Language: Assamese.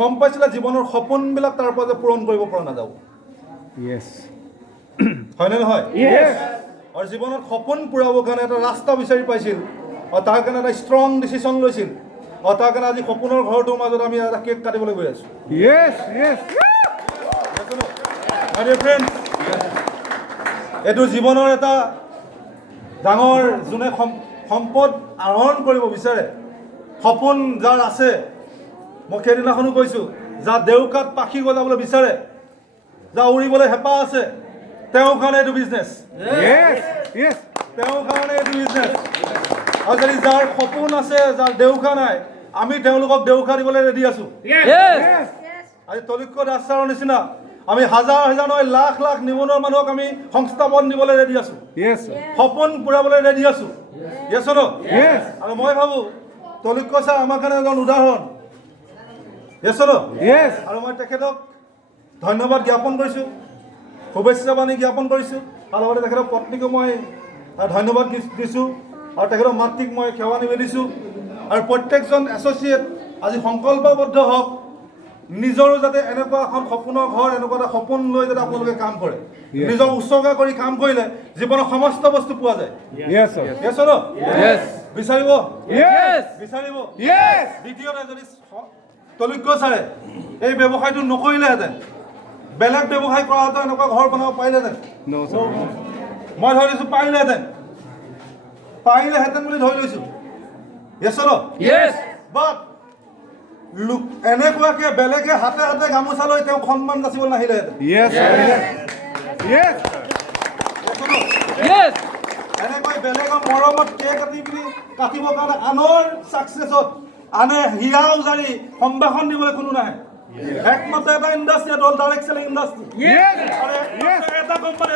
গম পাইছিলে জীৱনৰ সপোনবিলাক তাৰ পৰা যে পূৰণ কৰিব পৰা নাযাব হয়নে নহয় আৰু জীৱনত সপোন পূৰাবৰ কাৰণে এটা ৰাস্তা বিচাৰি পাইছিল আৰু তাৰ কাৰণে এটা ষ্ট্ৰং ডিচিশ্যন লৈছিল আৰু তাৰ কাৰণে আজি সপোনৰ ঘৰটোৰ মাজত আমি এটা কেক কাটিবলৈ গৈ আছোঁ এইটো জীৱনৰ এটা ডাঙৰ যোনে সম্পদ আহৰণ কৰিব বিচাৰে সপোন যাৰ আছে মই সেইদিনাখনো কৈছোঁ যাৰ দেউকাত পাখি গজাবলৈ বিচাৰে যাৰ উৰিবলৈ হেঁপাহ আছে তেওঁৰ কাৰণে এইটো বিজনেছ তেওঁৰ কাৰণে এইটো বিজনেছ আৰু যদি যাৰ সপোন আছে যাৰ দেউকা নাই আমি তেওঁলোকক দেউকা দিবলৈ ৰেডি আছোঁ আজি তলিক্য দাস ছাৰৰ নিচিনা আমি হাজাৰ হাজাৰ নহয় লাখ লাখ নিবনুৱা মানুহক আমি সংস্থাপন দিবলৈ ৰেডি আছোঁ সপোন পূৰাবলৈ ৰেডি আছোঁ আৰু মই ভাবোঁ তলিক্য ছাৰ আমাৰ কাৰণে এজন উদাহৰণ আৰু মই তেখেতক ধন্যবাদ জ্ঞাপন কৰিছোঁ শুভেচ্ছা বাণী জ্ঞাপন কৰিছোঁ আৰু লগতে তেখেতৰ পত্নীকো মই ধন্যবাদ দিছোঁ আৰু তেখেতৰ মাতৃক মই সেৱা নিবেদিছোঁ আৰু প্ৰত্যেকজন এছ'চিয়েট আজি সংকল্পবদ্ধ হওক নিজৰো যাতে এনেকুৱা এখন সপোনৰ ঘৰ এনেকুৱা এটা সপোন লৈ যাতে আপোনালোকে কাম কৰে নিজক উৎসৰ্গা কৰি কাম কৰিলে জীৱনৰ সমস্ত বস্তু পোৱা যায় বিচাৰিব দ্বিতীয়তে যদি তলিক্য ছাৰে এই ব্যৱসায়টো নকৰিলেহেঁতেন বেলেগ ব্যৱসায় কৰাহেঁতেন এনেকুৱা ঘৰ বনাব পাৰিলেহেঁতেন মই ধৰি লৈছোঁ পাৰিলেহেঁতেন বুলি ধৰি লৈছোঁ বাট এনেকুৱাকে বেলেগে হাতে হাতে গামোচা লৈ তেওঁক সন্মান যাচিবলৈ নাহিলেহেঁতেন এনেকৈ বেলেগৰ মৰমত কেক কাটিবৰ কাৰণে আনৰ ছাকচেছত আনে হিৰা উজাৰি সম্ভাষণ দিবলৈ কোনো নাহে একমাত্ৰ এটা ইণ্ডাষ্ট্ৰি ডাইৰেক্ট চেলিং ইণ্ডাষ্ট্ৰি এটা কোম্পানী